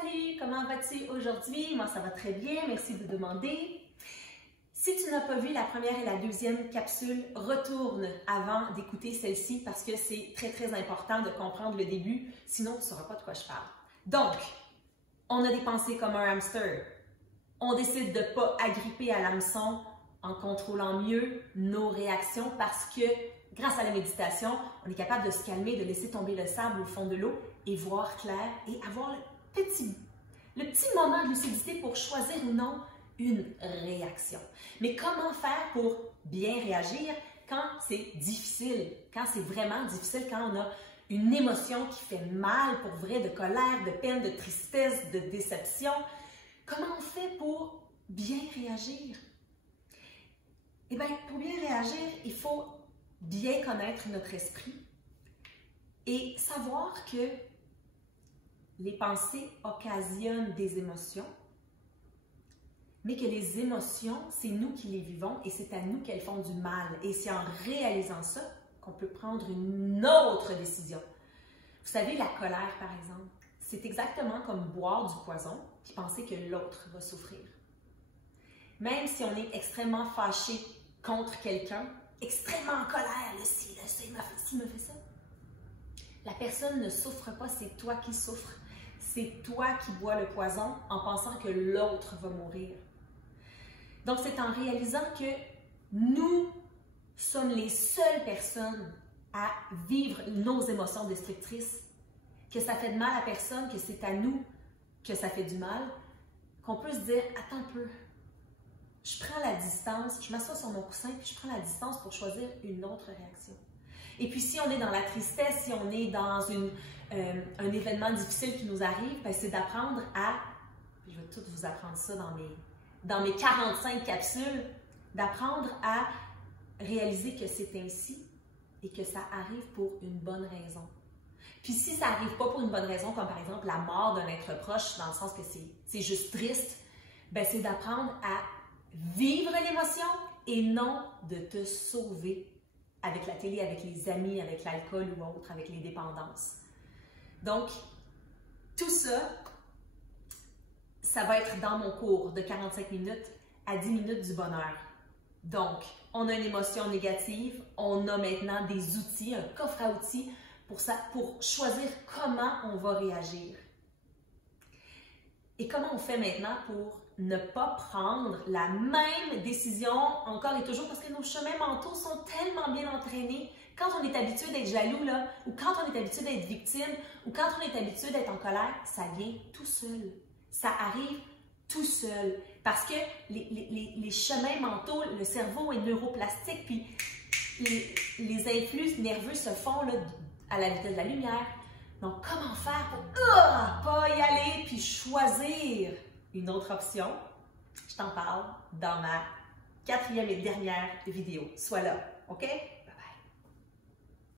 Salut, comment vas-tu aujourd'hui? Moi, ça va très bien, merci de demander. Si tu n'as pas vu la première et la deuxième capsule, retourne avant d'écouter celle-ci parce que c'est très important de comprendre le début, sinon tu ne sauras pas de quoi je parle. Donc, on a des pensées comme un hamster. On décide de ne pas agripper à l'hameçon en contrôlant mieux nos réactions parce que grâce à la méditation, on est capable de se calmer, de laisser tomber le sable au fond de l'eau et voir clair et avoir le petit moment de lucidité pour choisir ou non une réaction. Mais comment faire pour bien réagir quand c'est difficile, quand c'est vraiment difficile, quand on a une émotion qui fait mal pour vrai, de colère, de peine, de tristesse, de déception? Comment on fait pour bien réagir? Eh bien, pour bien réagir, il faut bien connaître notre esprit et savoir que les pensées occasionnent des émotions, mais que les émotions, c'est nous qui les vivons et c'est à nous qu'elles font du mal. Et c'est en réalisant ça qu'on peut prendre une autre décision. Vous savez, la colère, par exemple, c'est exactement comme boire du poison et penser que l'autre va souffrir. Même si on est extrêmement fâché contre quelqu'un, extrêmement en colère, il me fait ça. La personne ne souffre pas, c'est toi qui souffres. C'est toi qui bois le poison en pensant que l'autre va mourir. Donc, c'est en réalisant que nous sommes les seules personnes à vivre nos émotions destructrices, que ça fait de mal à personne, que c'est à nous que ça fait du mal, qu'on peut se dire, attends un peu, je prends la distance, je m'assois sur mon coussin, puis je prends la distance pour choisir une autre réaction. Et puis, si on est dans la tristesse, si on est dans un événement difficile qui nous arrive, c'est d'apprendre à, je vais tout vous apprendre ça dans mes 45 capsules, d'apprendre à réaliser que c'est ainsi et que ça arrive pour une bonne raison. Puis si ça n'arrive pas pour une bonne raison, comme par exemple la mort d'un être proche, dans le sens que c'est juste triste, c'est d'apprendre à vivre l'émotion et non de te sauver avec la télé, avec les amis, avec l'alcool ou autre, avec les dépendances. Donc, tout ça, ça va être dans mon cours de 45 minutes à 10 minutes du bonheur. Donc, on a une émotion négative, on a maintenant des outils, un coffre à outils pour choisir comment on va réagir. Et comment on fait maintenant pour ne pas prendre la même décision encore et toujours parce que nos chemins mentaux sont tellement bien entraînés. Quand on est habitué d'être jaloux, là, ou quand on est habitué d'être victime, ou quand on est habitué d'être en colère, ça vient tout seul. Ça arrive tout seul. Parce que les chemins mentaux, le cerveau est neuroplastique, puis les influx nerveux se font là, à la vitesse de la lumière. Donc, comment faire pour pas y aller puis choisir une autre option? Je t'en parle dans ma 4e et dernière vidéo. Sois là, OK?